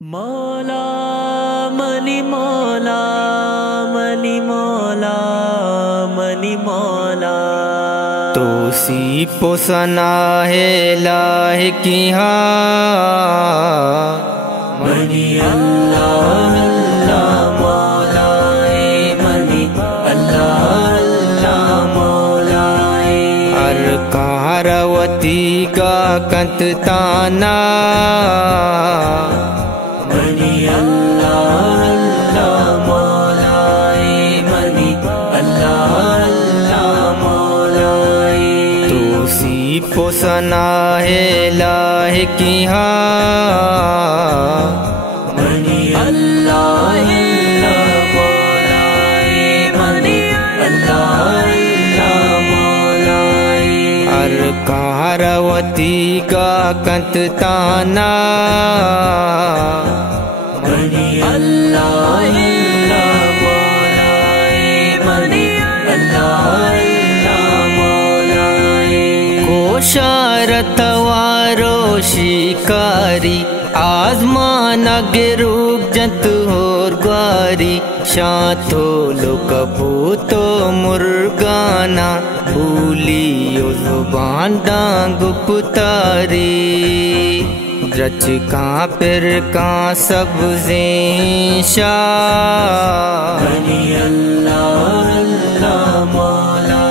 مولا منی مولا منی مولا منی مولا تو سی پوسنا ہے الہ کی منی اللہ اللہ مولا منی اللہ اللہ مولا ارکاروتی کا کنت تانا منی اللہ اللہ مولا منی اللہ اللہ مولا تو سی پوسنا ہے الہ کی منی اللہ اللہ مولا منی اللہ اللہ مولا ارکاروتی کا کنت تانا منی اللہ اللہ مولا منی اللہ اللہ مولا کوشارت وارو شکاری آزمان گروگ جنت اور گواری شاتو لو کبوتو مرگانا بھولیو زبان ڈانگ پتاری درچ کاں پر کاں سبزیں شاہ منی اللہ اللہ مولا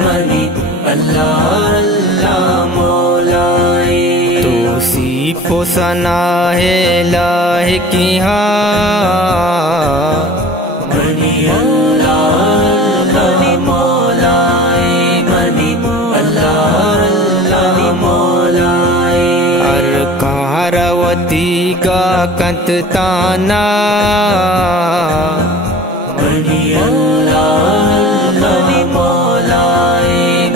منی اللہ اللہ مولا تو سی پوسنا ہے الہ کی منی اللہ منی مولا منی اللہ اللہ مولا ارکاروتی کا کنت تانا منی اللہ منی مولا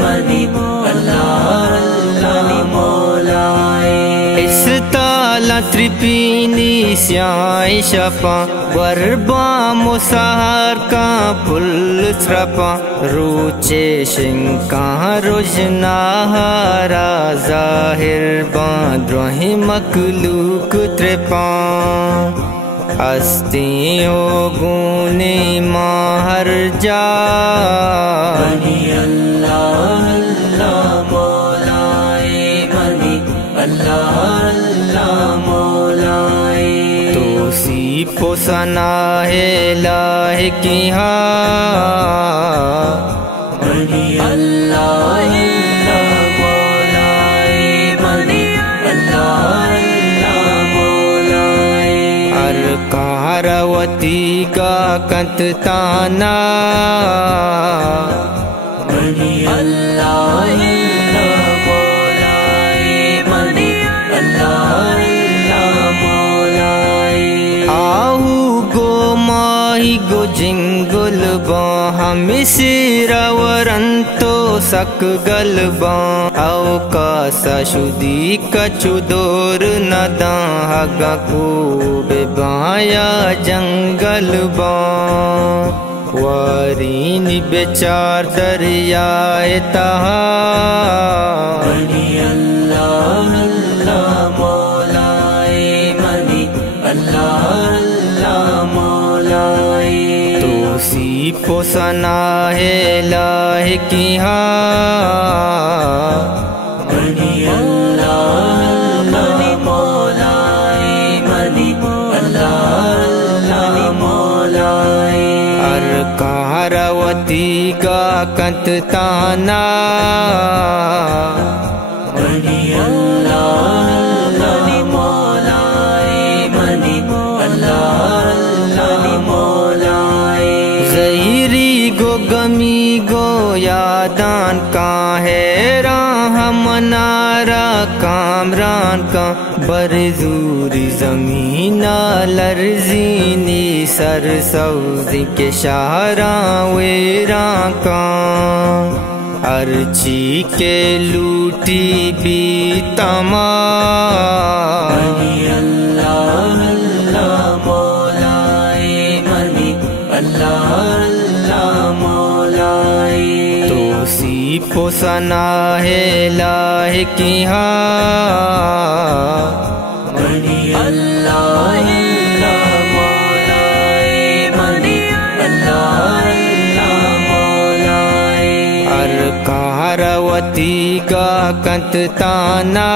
منی اللہ اللہ مولا اس تالا ترپینی سیائی شپا وربا مسہر کا پل سرپا روچے شنکاں روشنا ہارا ظاہر باندروہی مخلوق ترپا ہستیوں گونے ماہر جا منی اللہ اللہ مولا منی اللہ اللہ مولا تو سی پوسنا ہے الہ کی منی اللہ اللہ مولا منی اللہ اللہ مولا ارکاروتی کا کنت تانا منی اللہ اللہ مولا منی اللہ اللہ مولا آہو گو ماہی گو جنگل با ہمی سیرا ورنتو سک گل با او کاسا شدی کچو دور ندان ہگا کو بے بایا جنگل با وارین بیچار دریائے تہا منی اللہ اللہ مولا منی اللہ اللہ مولا تو سی پوسنا ہے الہ کی منی اللہ منی مولا منی اللہ اللہ مولا ارکاروتی کا کنت تانا منی اللہ منی مولا منی اللہ اللہ مولا ظہیری گو گمی گو یادان کا ہے راہ منارا کامران کا برزوری زمین لرزینی سر سوزی کے شاہراں ویراں کا ارچی کے لوٹی بھی تمام منی اللہ اللہ مولا منی اللہ اللہ مولا تو سی پوسنا ہے الہ کی منی اللہ وتی گا کنت تانا